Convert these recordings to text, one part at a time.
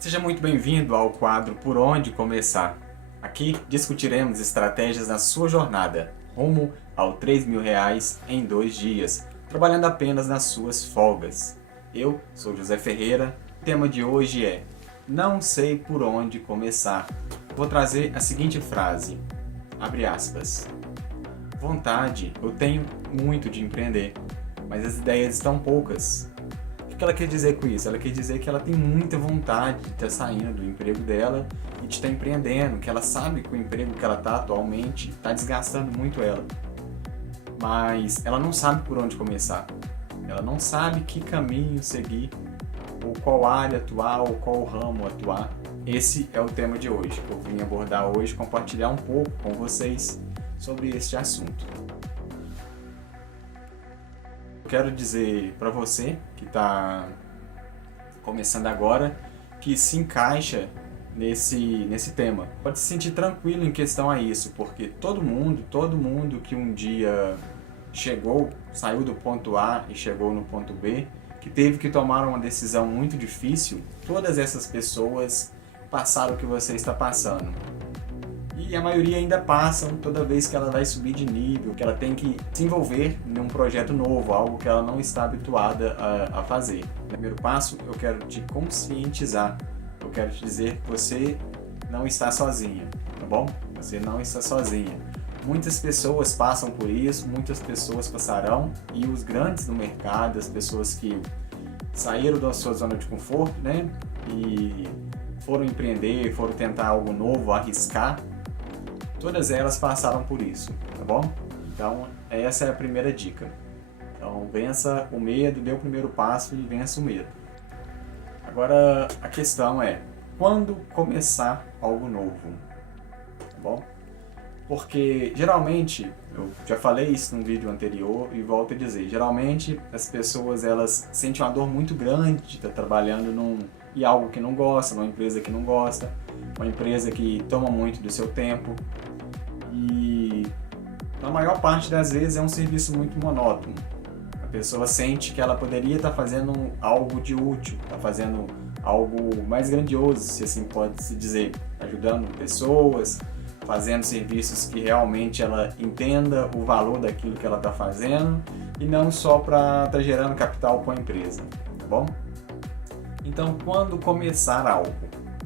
Seja muito bem-vindo ao quadro Por Onde Começar. Aqui discutiremos estratégias na sua jornada rumo ao R$ 3.000 em 2 dias, trabalhando apenas nas suas folgas. Eu sou José Ferreira. O tema de hoje é: não sei por onde começar. Vou trazer a seguinte frase, abre aspas: vontade eu tenho muito de empreender, mas as ideias estão poucas. O que ela quer dizer com isso? Ela quer dizer que ela tem muita vontade de estar saindo do emprego dela e de estar empreendendo, que ela sabe que o emprego que ela está atualmente está desgastando muito ela. Mas ela não sabe por onde começar. Ela não sabe que caminho seguir, ou qual área atuar, ou qual ramo atuar. Esse é o tema de hoje, que eu vim abordar hoje, compartilhar um pouco com vocês sobre este assunto. Quero dizer para você que está começando agora que se encaixa nesse tema. Pode se sentir tranquilo em questão a isso, porque todo mundo que um dia saiu do ponto A e chegou no ponto B, que teve que tomar uma decisão muito difícil, todas essas pessoas passaram o que você está passando. E a maioria ainda passam toda vez que ela vai subir de nível, que ela tem que se envolver em um projeto novo, algo que ela não está habituada a fazer. No primeiro passo, eu quero te conscientizar. Eu quero te dizer que você não está sozinha, tá bom? Você não está sozinha. Muitas pessoas passam por isso, muitas pessoas passarão, e os grandes no mercado, as pessoas que saíram da sua zona de conforto, né? E foram empreender, foram tentar algo novo, arriscar, todas elas passaram por isso, tá bom? Então, essa é a primeira dica. Então, vença o medo, dê o primeiro passo e vença o medo. Agora, a questão é, quando começar algo novo? Tá bom? Porque, geralmente, eu já falei isso num vídeo anterior e volto a dizer, geralmente as pessoas elas sentem uma dor muito grande de estar trabalhando em algo que não gosta, numa empresa que não gosta, uma empresa que toma muito do seu tempo. E na maior parte das vezes é um serviço muito monótono. A pessoa sente que ela poderia estar fazendo algo de útil, está fazendo algo mais grandioso, se assim pode se dizer, ajudando pessoas, fazendo serviços que realmente ela entenda o valor daquilo que ela está fazendo e não só para estar gerando capital para a empresa, tá bom? Então, quando começar algo?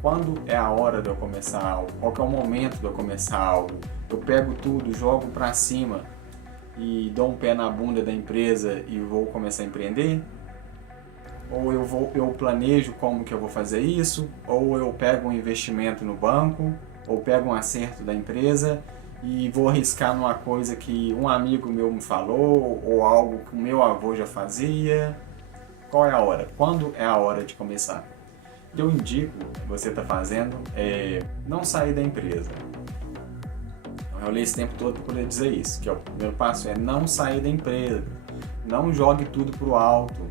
Quando é a hora de eu começar algo? Qual que é o momento de eu começar algo? Eu pego tudo, jogo para cima e dou um pé na bunda da empresa e vou começar a empreender? Ou eu planejo como que eu vou fazer isso? Ou eu pego um investimento no banco? Ou pego um acerto da empresa e vou arriscar numa coisa que um amigo meu me falou ou algo que o meu avô já fazia? Qual é a hora? Quando é a hora de começar? Eu indico que você está fazendo não sair da empresa. Eu olhei esse tempo todo para poder dizer isso, que o primeiro passo é não sair da empresa, não jogue tudo para o alto,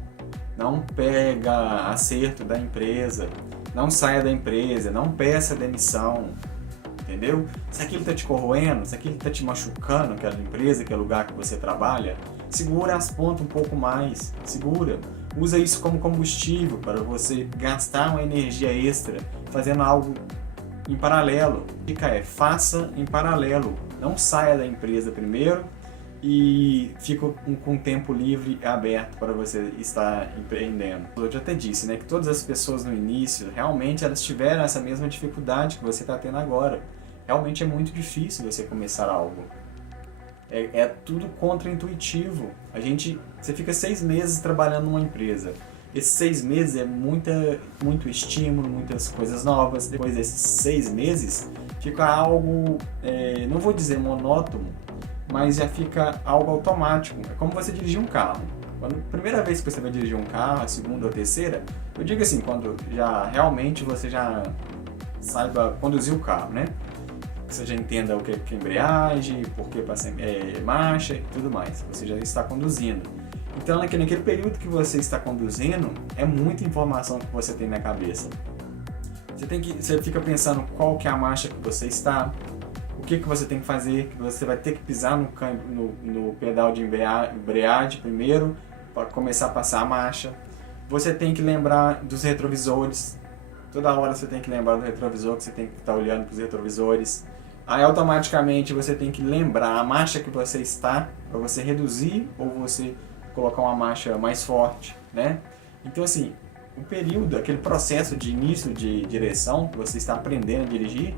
não pega acerto da empresa, não saia da empresa, não peça demissão, entendeu? Se aquilo está te corroendo, se aquilo está te machucando, aquela empresa, aquele lugar que você trabalha, segura as pontas um pouco mais, segura. Usa isso como combustível para você gastar uma energia extra fazendo algo em paralelo. A dica é, faça em paralelo. Não saia da empresa primeiro e fica com tempo livre e aberto para você estar empreendendo. Eu já até disse, né, que todas as pessoas no início, realmente elas tiveram essa mesma dificuldade que você está tendo agora. Realmente é muito difícil você começar algo. É tudo contra-intuitivo. Você fica 6 meses trabalhando numa empresa. Esses 6 meses é muito estímulo, muitas coisas novas. Depois desses 6 meses, fica algo, não vou dizer monótono, mas já fica algo automático. É como você dirigir um carro. Quando a primeira vez que você vai dirigir um carro, a segunda ou a terceira, eu digo assim, quando já realmente você já saiba conduzir o carro, né? Você já entenda o que é embreagem, por que marcha e tudo mais. Você já está conduzindo. Então, naquele período que você está conduzindo, é muita informação que você tem na cabeça. Você fica pensando qual que é a marcha que você está, o que você tem que fazer, que você vai ter que pisar no pedal de embreagem primeiro, para começar a passar a marcha. Você tem que lembrar dos retrovisores, Toda hora você tem que lembrar do retrovisor, que você tem que estar olhando para os retrovisores. Aí automaticamente você tem que lembrar a marcha que você está, para você reduzir ou você colocar uma marcha mais forte, né? Então assim, o período, aquele processo de início de direção, que você está aprendendo a dirigir,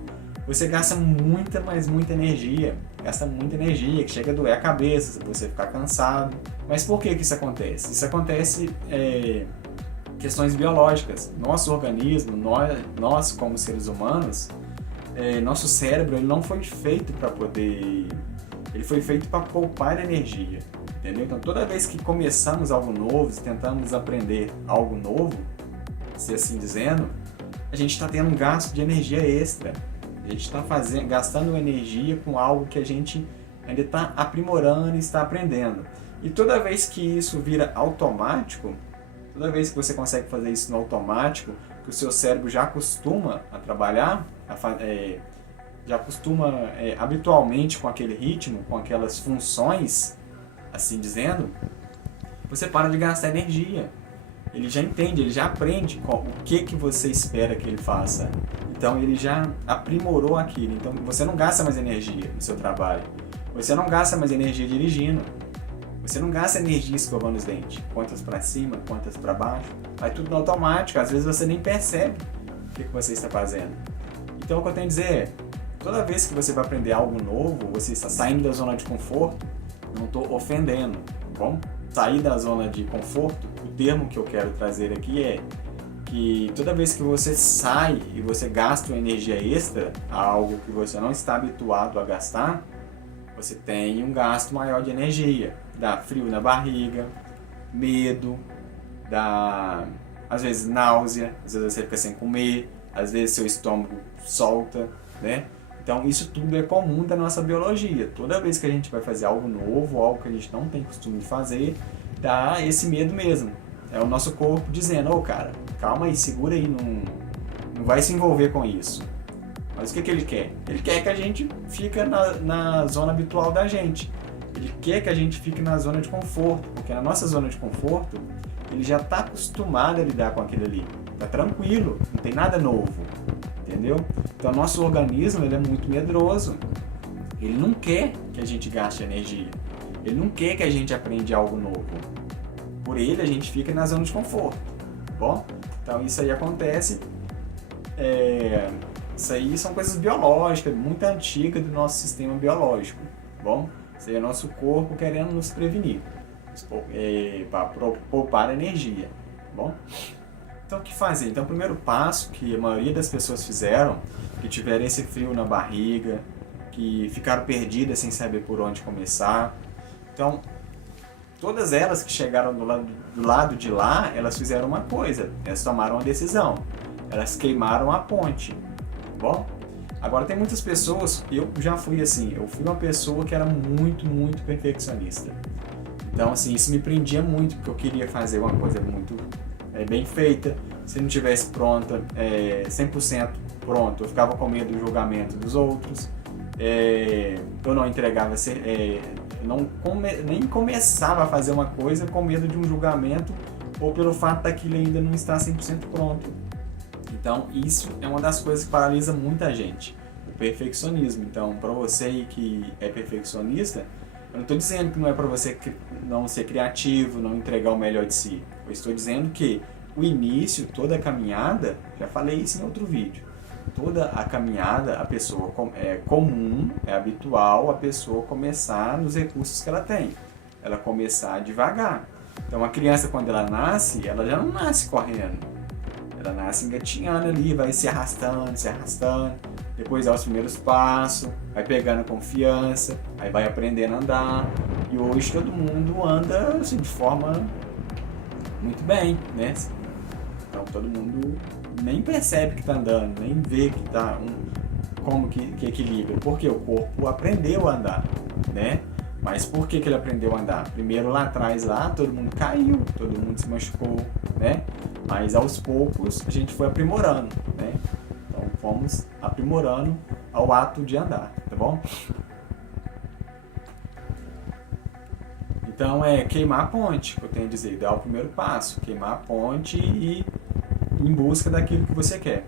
você gasta muita, mas muita energia. Gasta muita energia, que chega a doer a cabeça, você ficar cansado. Mas por que isso acontece? Isso acontece questões biológicas. Nosso organismo, nós como seres humanos, nosso cérebro ele não foi feito para poder... Ele foi feito para poupar energia, entendeu? Então toda vez que começamos algo novo, tentamos aprender algo novo, se assim dizendo, a gente está tendo um gasto de energia extra. A gente está gastando energia com algo que a gente ainda está aprimorando e está aprendendo. E toda vez que isso vira automático, toda vez que você consegue fazer isso no automático, que o seu cérebro já acostuma a trabalhar, já acostuma habitualmente com aquele ritmo, com aquelas funções, assim dizendo, você para de gastar energia. Ele já entende, ele já aprende o que você espera que ele faça. Então ele já aprimorou aquilo. Então você não gasta mais energia no seu trabalho. Você não gasta mais energia dirigindo. Você não gasta energia escovando os dentes. Quantas para cima, quantas para baixo. Vai tudo no automático. Às vezes você nem percebe o que você está fazendo. Então o que eu tenho a dizer é, toda vez que você vai aprender algo novo, você está saindo da zona de conforto, não estou ofendendo, tá bom? Sair da zona de conforto, o termo que eu quero trazer aqui é que toda vez que você sai e você gasta uma energia extra, algo que você não está habituado a gastar, você tem um gasto maior de energia. Dá frio na barriga, medo, dá às vezes náusea, às vezes você fica sem comer, às vezes seu estômago solta, né? Então isso tudo é comum da nossa biologia. Toda vez que a gente vai fazer algo novo, algo que a gente não tem costume de fazer, dá esse medo mesmo. É o nosso corpo dizendo, cara, calma aí, segura aí, não vai se envolver com isso. Mas o que ele quer? Ele quer que a gente fique na zona habitual da gente. Ele quer que a gente fique na zona de conforto, porque na nossa zona de conforto, ele já está acostumado a lidar com aquilo ali. Está tranquilo, não tem nada novo. Entendeu? Então, nosso organismo ele é muito medroso. Ele não quer que a gente gaste energia. Ele não quer que a gente aprenda algo novo. Por ele, a gente fica na zona de conforto. Bom? Então, isso aí acontece. Isso aí são coisas biológicas, muito antigas do nosso sistema biológico. Bom? Isso aí é nosso corpo querendo nos prevenir. Para poupar energia. Bom? Então, o que fazer? Então, o primeiro passo que a maioria das pessoas fizeram, que tiveram esse frio na barriga, que ficaram perdidas sem saber por onde começar. Então, todas elas que chegaram do lado de lá, elas fizeram uma coisa, elas tomaram uma decisão, elas queimaram a ponte. Bom, agora tem muitas pessoas, eu já fui assim, eu fui uma pessoa que era muito, muito perfeccionista. Então, assim, isso me prendia muito, porque eu queria fazer uma coisa muito bem feita. Se não tivesse pronta, 100% pronto, eu ficava com medo do julgamento dos outros. Eu não entregava, nem começava a fazer uma coisa com medo de um julgamento ou pelo fato daquilo ainda não estar 100% pronto. Então, isso é uma das coisas que paralisa muita gente, o perfeccionismo. Então, para você que é perfeccionista, eu não estou dizendo que não é para você não ser criativo, não entregar o melhor de si. Eu estou dizendo que o início, toda a caminhada, já falei isso em outro vídeo, toda a caminhada, a pessoa é comum, é habitual a pessoa começar nos recursos que ela tem. Ela começar devagar. Então, a criança, quando ela nasce, ela já não nasce correndo. Ela nasce engatinhando ali, vai se arrastando, depois dá os primeiros passos, vai pegando confiança, aí vai aprendendo a andar. E hoje todo mundo anda assim, de forma muito bem, né? Então todo mundo nem percebe que está andando, nem vê que está como que equilibra, porque o corpo aprendeu a andar, né? Mas por que ele aprendeu a andar? Primeiro lá atrás, todo mundo caiu, todo mundo se machucou, né? Mas aos poucos a gente foi aprimorando, né? Então fomos aprimorando ao ato de andar, tá bom? Então queimar a ponte, que eu tenho a dizer, dar o primeiro passo, queimar a ponte e em busca daquilo que você quer.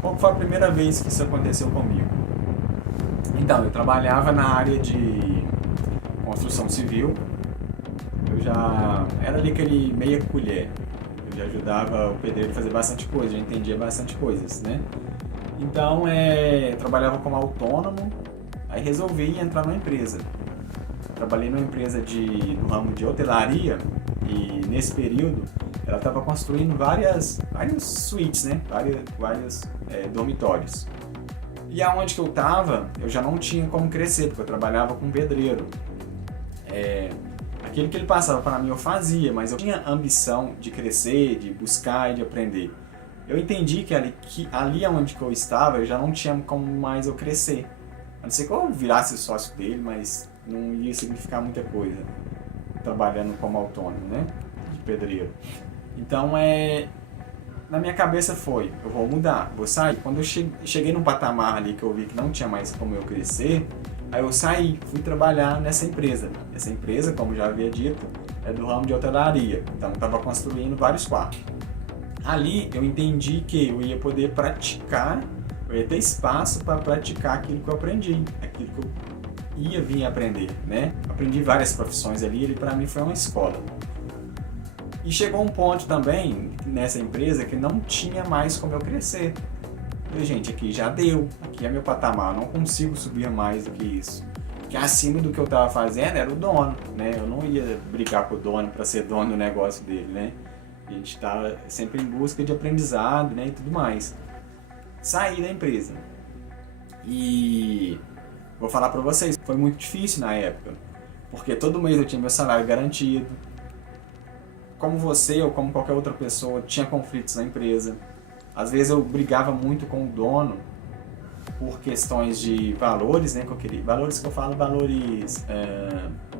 Qual foi a primeira vez que isso aconteceu comigo? Então, eu trabalhava na área de construção civil. Eu já era ali aquele meia colher. Eu já ajudava o pedreiro a fazer bastante coisa, já entendia bastante coisas, né? Então, eu trabalhava como autônomo, aí resolvi entrar numa empresa. Trabalhei numa empresa no ramo de hotelaria e nesse período ela estava construindo várias suítes, né? Vários dormitórios. E aonde que eu estava, eu já não tinha como crescer, porque eu trabalhava com pedreiro. Aquilo que ele passava para mim eu fazia, mas eu tinha ambição de crescer, de buscar e de aprender. Eu entendi que ali onde que eu estava, eu já não tinha como mais eu crescer. A não ser que eu virasse sócio dele, mas não ia significar muita coisa, trabalhando como autônomo, né? De pedreiro. Então, na minha cabeça foi, eu vou mudar, vou sair. Quando eu cheguei num patamar ali que eu vi que não tinha mais como eu crescer, aí eu saí, fui trabalhar nessa empresa. Essa empresa, como já havia dito, é do ramo de hotelaria. Então, eu estava construindo vários quartos. Ali, eu entendi que eu ia poder praticar, eu ia ter espaço para praticar aquilo que eu aprendi, aquilo que eu ia vir aprender, né? Aprendi várias profissões ali, ele para mim foi uma escola. E chegou um ponto também nessa empresa que não tinha mais como eu crescer. Eu, gente, aqui já deu, aqui é meu patamar, eu não consigo subir mais do que isso. Porque acima do que eu estava fazendo era o dono, né? Eu não ia brigar com o dono para ser dono do negócio dele, né? A gente está sempre em busca de aprendizado, né, e tudo mais. Saí da empresa. E vou falar para vocês, foi muito difícil na época, porque todo mês eu tinha meu salário garantido. Como você ou como qualquer outra pessoa, tinha conflitos na empresa. Às vezes eu brigava muito com o dono por questões de valores, né, que eu queria. Valores que eu falo, valores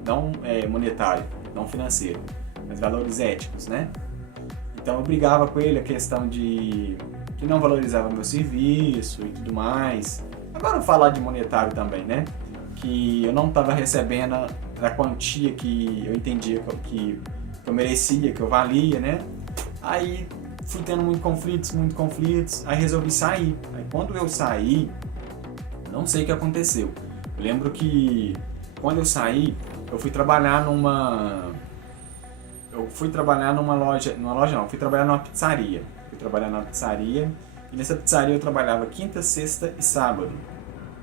não monetários, não financeiros, mas valores éticos, né? Então eu brigava com ele a questão de que não valorizava meu serviço e tudo mais. Agora eu vou falar de monetário também, né? Que eu não estava recebendo a quantia que eu entendia que eu merecia, que eu valia, né? Aí fui tendo muitos conflitos, aí resolvi sair. Aí quando eu saí, não sei o que aconteceu. Eu lembro que quando eu saí, eu fui trabalhar numa loja não, fui trabalhar numa pizzaria. E nessa pizzaria eu trabalhava quinta, sexta e sábado.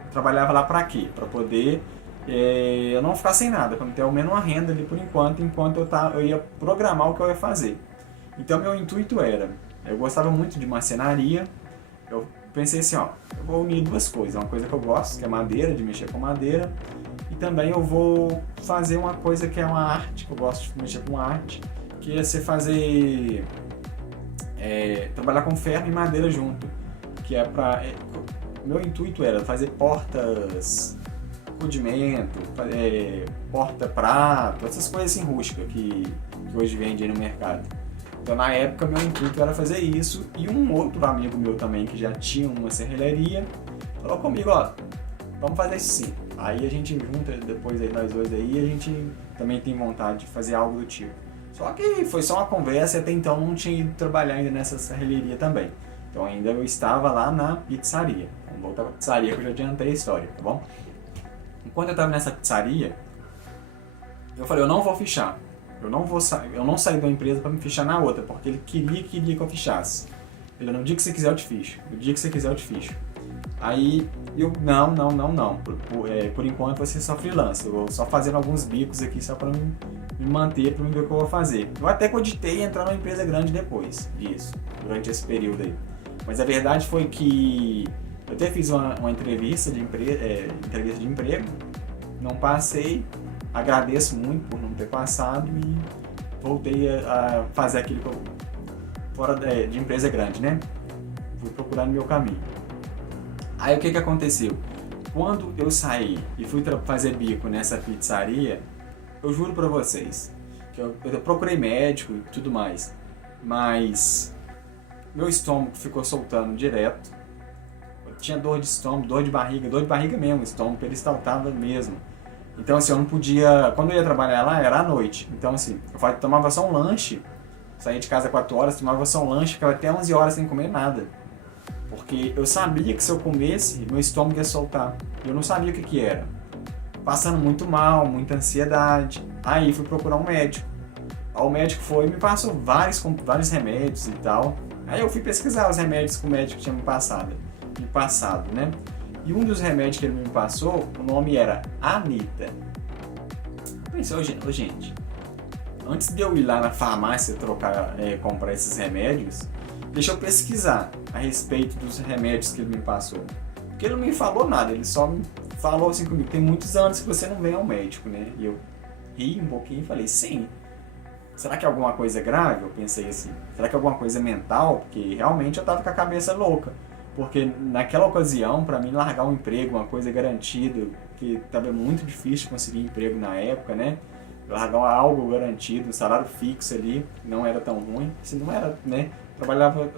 Eu trabalhava lá pra quê? Pra poder eu não ficar sem nada, pra não ter ao menos uma renda ali por enquanto eu ia programar o que eu ia fazer. Então meu intuito era, eu gostava muito de marcenaria, eu pensei assim, ó, eu vou unir duas coisas, uma coisa que eu gosto, que é madeira, de mexer com madeira, e também eu vou fazer uma coisa que é uma arte, que eu gosto de mexer com arte, que ia ser trabalhar com ferro e madeira junto, que meu intuito era fazer portas, rudimento, porta-prato, essas coisas assim rústicas que hoje vende aí no mercado. Então na época meu intuito era fazer isso, e um outro amigo meu também que já tinha uma serralheria falou comigo, ó, vamos fazer isso sim. Aí a gente junta depois aí nós dois aí, a gente também tem vontade de fazer algo do tipo. Só que foi só uma conversa e até então não tinha ido trabalhar ainda nessa serralheria também. Então ainda eu estava lá na pizzaria. Vamos voltar para a pizzaria que eu já adiantei a história, tá bom? Enquanto eu estava nessa pizzaria, eu falei, eu não vou fichar. Eu não saí da empresa para me fichar na outra, porque ele queria que eu fichasse. Ele, no dia que você quiser eu te ficho. No dia que você quiser eu te ficho. Aí eu, não. Por enquanto vai ser só freelance. Eu vou só fazendo alguns bicos aqui só para me manter, para me ver o que eu vou fazer. Eu até cogitei entrar numa empresa grande depois disso, durante esse período aí. Mas a verdade foi que eu até fiz uma entrevista de emprego, não passei, agradeço muito por não ter passado e voltei a fazer aquilo que eu, fora de empresa grande, né? Fui procurando meu caminho. Aí o que aconteceu? Quando eu saí e fui fazer bico nessa pizzaria, eu juro pra vocês que eu procurei médico e tudo mais, mas meu estômago ficou soltando direto. Eu tinha dor de estômago, dor de barriga mesmo, o estômago peristaltava mesmo. Então, assim, eu não podia... Quando eu ia trabalhar lá, era à noite. Então, assim, eu tomava só um lanche, saía de casa às 4 horas, tomava só um lanche, ficava até 11 horas sem comer nada. Porque eu sabia que se eu comesse, meu estômago ia soltar. E eu não sabia o que era. Passando muito mal, muita ansiedade. Aí fui procurar um médico. Aí o médico foi e me passou vários remédios e tal. Aí eu fui pesquisar os remédios que o médico tinha me passado, né? E um dos remédios que ele me passou, o nome era Anita. Eu pensei, ô gente, antes de eu ir lá na farmácia comprar esses remédios, deixa eu pesquisar a respeito dos remédios que ele me passou. Porque ele não me falou nada, ele só me falou assim comigo, tem muitos anos que você não vem ao médico, né? E eu ri um pouquinho e falei, sim. Será que é alguma coisa grave? Eu pensei assim, será que é alguma coisa mental? Porque realmente eu tava com a cabeça louca. Porque naquela ocasião, para mim, largar um emprego, uma coisa garantida, que estava muito difícil conseguir emprego na época, né? Largar algo garantido, um salário fixo ali, não era tão ruim. Assim, não era, né?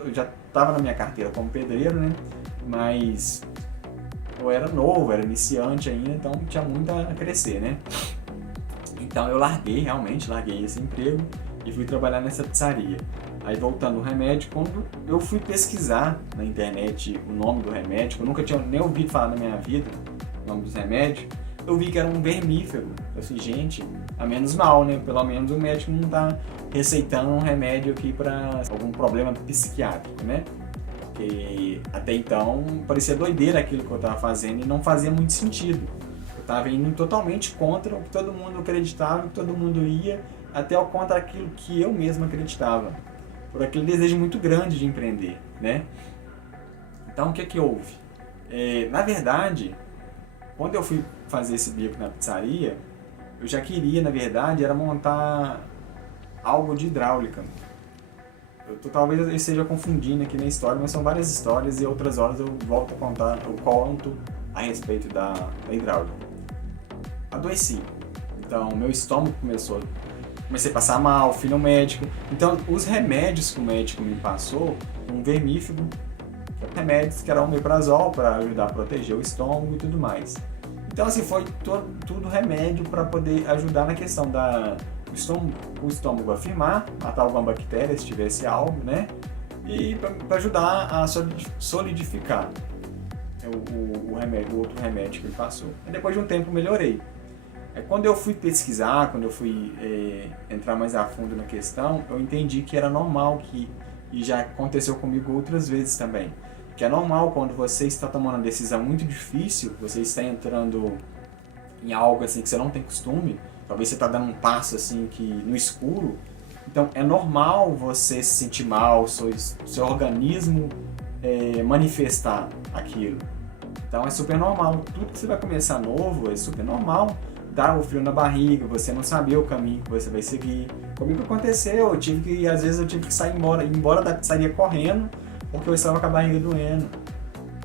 Eu já estava na minha carteira como pedreiro, né? Mas eu era novo, era iniciante ainda, então tinha muito a crescer, né? Então eu larguei esse emprego e fui trabalhar nessa pizzaria. Aí voltando ao remédio, quando eu fui pesquisar na internet o nome do remédio, eu nunca tinha nem ouvido falar na minha vida o nome dos remédios, eu vi que era um vermífugo. Eu falei, gente, a menos mal, né? Pelo menos o médico não está receitando um remédio aqui para algum problema psiquiátrico, né? Porque até então parecia doideira aquilo que eu estava fazendo e não fazia muito sentido. Eu estava indo totalmente contra o que todo mundo acreditava, o que todo mundo ia, até ao contra aquilo que eu mesmo acreditava. Por aquele desejo muito grande de empreender, né? Então, o que houve? Na verdade, quando eu fui fazer esse bico na pizzaria, eu já queria, na verdade, era montar algo de hidráulica. Talvez eu esteja confundindo aqui na história, mas são várias histórias e outras horas eu volto a contar, eu conto a respeito da hidráulica. Adoeci. Então, meu estômago comecei a passar mal, fui no médico. Então, os remédios que o médico me passou, um vermífugo, remédios que era omeprazol para ajudar a proteger o estômago e tudo mais. Então, assim, foi tudo remédio para poder ajudar na questão o estômago a firmar, matar alguma bactéria se tivesse algo, né? E para ajudar a solidificar o outro remédio que ele passou. E depois de um tempo melhorei. Quando eu fui pesquisar, quando eu fui entrar mais a fundo na questão, eu entendi que era normal e já aconteceu comigo outras vezes também, que é normal quando você está tomando uma decisão muito difícil, você está entrando em algo assim que você não tem costume, talvez você está dando um passo assim que no escuro, então é normal você se sentir mal, seu organismo manifestar aquilo. Então é super normal, tudo que você vai começar novo é super normal. Dá o frio na barriga, você não sabia o caminho que você vai seguir. Comigo aconteceu, às vezes eu tive que sair embora da pizzaria correndo, porque eu estava com a barriga doendo.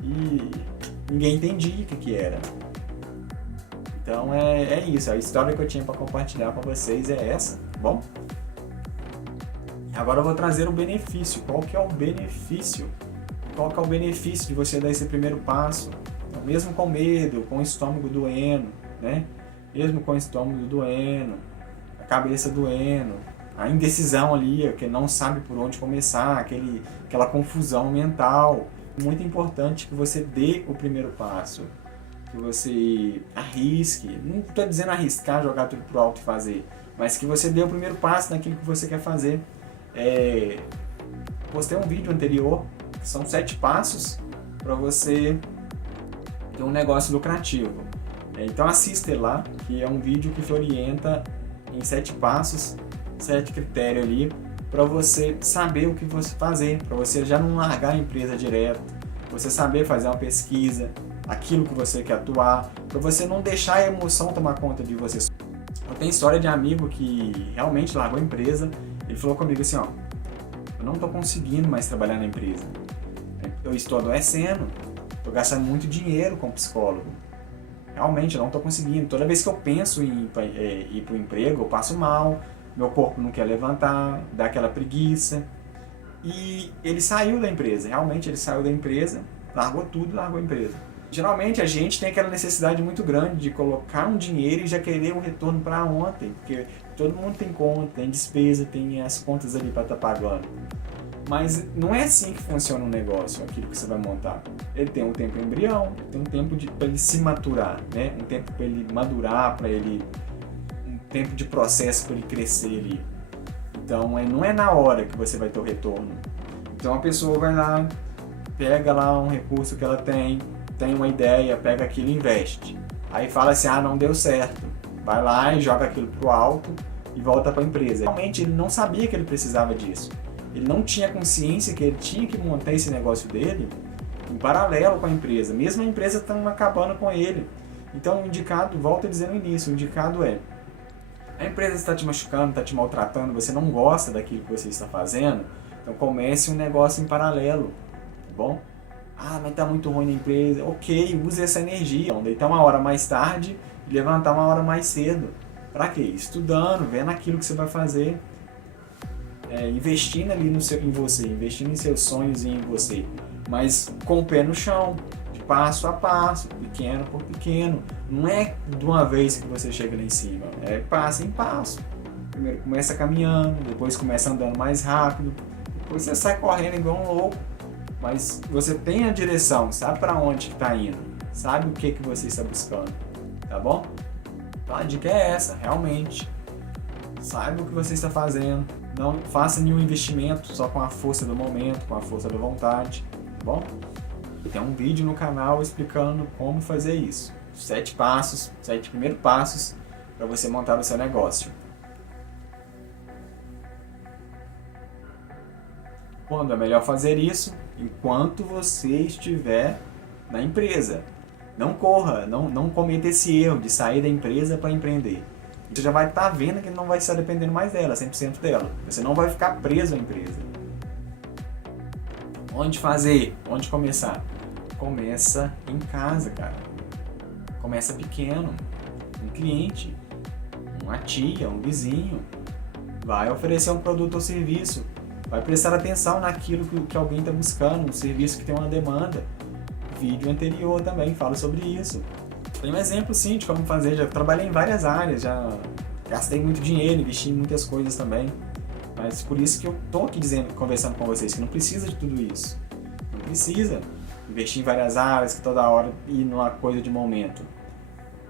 E ninguém entendia o que era. Então é isso, a história que eu tinha para compartilhar com vocês é essa, tá bom? Agora eu vou trazer o benefício. Qual que é o benefício? Qual que é o benefício de você dar esse primeiro passo? Então, mesmo com medo, com o estômago doendo, né? Mesmo com o estômago doendo, a cabeça doendo, a indecisão ali, que não sabe por onde começar, aquela confusão mental. Muito importante que você dê o primeiro passo, que você arrisque. Não estou dizendo arriscar, jogar tudo pro alto e fazer, mas que você dê o primeiro passo naquilo que você quer fazer. Postei um vídeo anterior, que são 7 passos para você ter um negócio lucrativo. Então assista lá, que é um vídeo que te orienta em 7 passos, 7 critérios ali, para você saber o que você fazer, para você já não largar a empresa direto, você saber fazer uma pesquisa, aquilo que você quer atuar, para você não deixar a emoção tomar conta de você. Eu tenho história de amigo que realmente largou a empresa, ele falou comigo assim, eu não estou conseguindo mais trabalhar na empresa, eu estou adoecendo, estou gastando muito dinheiro com psicólogo. Realmente eu não estou conseguindo. Toda vez que eu penso em ir para o emprego, eu passo mal, meu corpo não quer levantar, dá aquela preguiça. E ele saiu da empresa, realmente ele saiu da empresa, largou tudo e largou a empresa. Geralmente a gente tem aquela necessidade muito grande de colocar um dinheiro e já querer um retorno para ontem, porque todo mundo tem conta, tem despesa, tem as contas ali para estar pagando. Mas não é assim que funciona um negócio, aquilo que você vai montar. Ele tem um tempo embrião, tem um tempo para ele se maturar, né? Um tempo para ele madurar, um tempo de processo para ele crescer ali. Então não é na hora que você vai ter o retorno. Então a pessoa vai lá, pega lá um recurso que ela tem uma ideia, pega aquilo e investe. Aí fala assim, não deu certo. Vai lá e joga aquilo pro alto e volta para a empresa. Realmente ele não sabia que ele precisava disso. Ele não tinha consciência que ele tinha que montar esse negócio dele em paralelo com a empresa. Mesmo a empresa estando acabando com ele. Então o indicado, volto a dizer no início, o indicado é: a empresa está te machucando, está te maltratando, você não gosta daquilo que você está fazendo, então comece um negócio em paralelo, tá bom? Mas tá muito ruim na empresa. Ok, use essa energia. Então, deitar uma hora mais tarde e levantar uma hora mais cedo. Para quê? Estudando, vendo aquilo que você vai fazer. Investindo ali em você, investindo em seus sonhos e em você. Mas com o pé no chão, de passo a passo, pequeno por pequeno. Não é de uma vez que você chega lá em cima. É passo em passo. Primeiro começa caminhando, depois começa andando mais rápido. Depois você sai correndo igual um louco. Mas você tem a direção, sabe para onde está indo, sabe o que você está buscando, tá bom? Então a dica é essa, realmente. Saiba o que você está fazendo, não faça nenhum investimento só com a força do momento, com a força da vontade, tá bom? Tem um vídeo no canal explicando como fazer isso. 7 passos, 7 primeiros passos para você montar o seu negócio. Quando é melhor fazer isso? Enquanto você estiver na empresa. Não corra, não cometa esse erro de sair da empresa para empreender. Você já vai estar vendo que não vai estar dependendo mais dela, 100% dela. Você não vai ficar preso à empresa. Onde fazer? Onde começar? Começa em casa, cara. Começa pequeno. Um cliente, uma tia, um vizinho. Vai oferecer um produto ou serviço. Vai prestar atenção naquilo que alguém está buscando, um serviço que tem uma demanda. Vídeo anterior também fala sobre isso. Tem um exemplo sim de como fazer, já trabalhei em várias áreas, já gastei muito dinheiro, investi em muitas coisas também. Mas por isso que eu tô aqui conversando com vocês, que não precisa de tudo isso. Não precisa investir em várias áreas, que toda hora ir numa coisa de momento.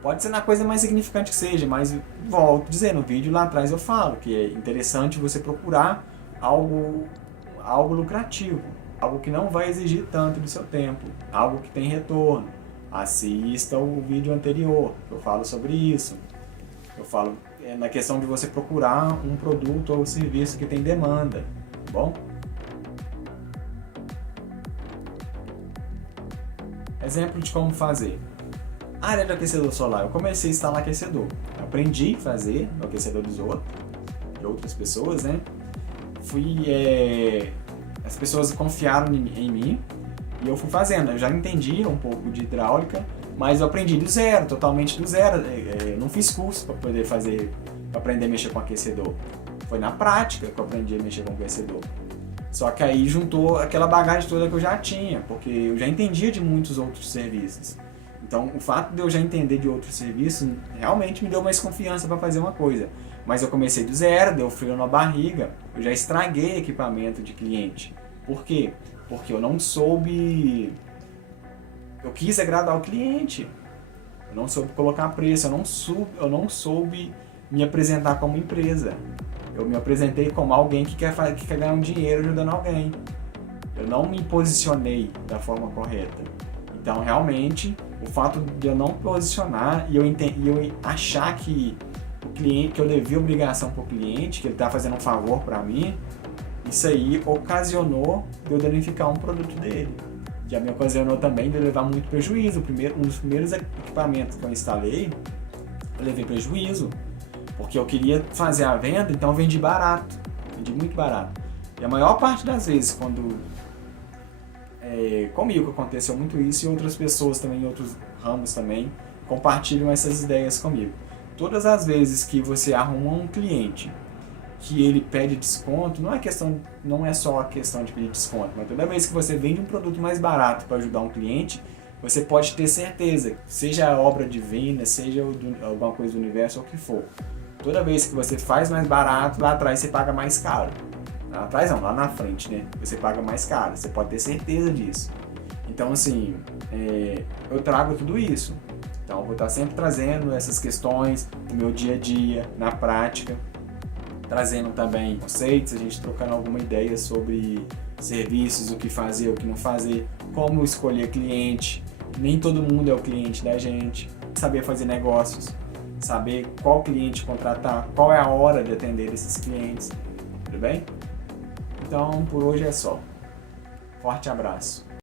Pode ser na coisa mais significante que seja, mas volto dizendo, no vídeo lá atrás eu falo que é interessante você procurar algo lucrativo, algo que não vai exigir tanto do seu tempo, algo que tem retorno. Assista o vídeo anterior, eu falo sobre isso. Eu falo na questão de você procurar um produto ou serviço que tem demanda, tá bom? Exemplo de como fazer. Área do aquecedor solar. Eu comecei a instalar aquecedor. Aprendi a fazer no aquecedor de outras pessoas, né? As pessoas confiaram em mim e eu fui fazendo. Eu já entendia um pouco de hidráulica, mas eu aprendi do zero, totalmente do zero. Eu não fiz curso para poder aprender a mexer com aquecedor. Foi na prática que eu aprendi a mexer com aquecedor. Só que aí juntou aquela bagagem toda que eu já tinha, porque eu já entendia de muitos outros serviços. Então, o fato de eu já entender de outros serviços realmente me deu mais confiança para fazer uma coisa. Mas eu comecei do zero, deu frio na barriga, eu já estraguei equipamento de cliente. Por quê? Porque eu não soube... Eu quis agradar o cliente. Eu não soube colocar preço, eu não soube me apresentar como empresa. Eu me apresentei como alguém que quer ganhar um dinheiro ajudando alguém. Eu não me posicionei da forma correta. Então, realmente, o fato de eu não posicionar e eu achar que o cliente, que eu devia obrigação para o cliente, que ele está fazendo um favor para mim, isso aí ocasionou de eu danificar um produto dele. Já me ocasionou também de eu levar muito prejuízo. Um dos primeiros equipamentos que eu instalei, eu levei prejuízo. Porque eu queria fazer a venda, então eu vendi barato. Vendi muito barato. E a maior parte das vezes, comigo aconteceu muito isso, e outras pessoas também, em outros ramos também, compartilham essas ideias comigo. Todas as vezes que você arruma um cliente que ele pede desconto, não é só a questão de pedir desconto, mas toda vez que você vende um produto mais barato para ajudar um cliente, você pode ter certeza, seja a obra divina, seja alguma coisa do universo ou o que for. Toda vez que você faz mais barato, lá atrás você paga mais caro. Lá atrás não, lá na frente, né? Você paga mais caro, você pode ter certeza disso. Então, assim, eu trago tudo isso. Então, eu vou estar sempre trazendo essas questões do meu dia a dia, na prática, trazendo também conceitos, a gente trocando alguma ideia sobre serviços, o que fazer, o que não fazer, como escolher cliente. Nem todo mundo é o cliente da gente. Saber fazer negócios, saber qual cliente contratar, qual é a hora de atender esses clientes, tudo bem? Então, por hoje é só. Forte abraço.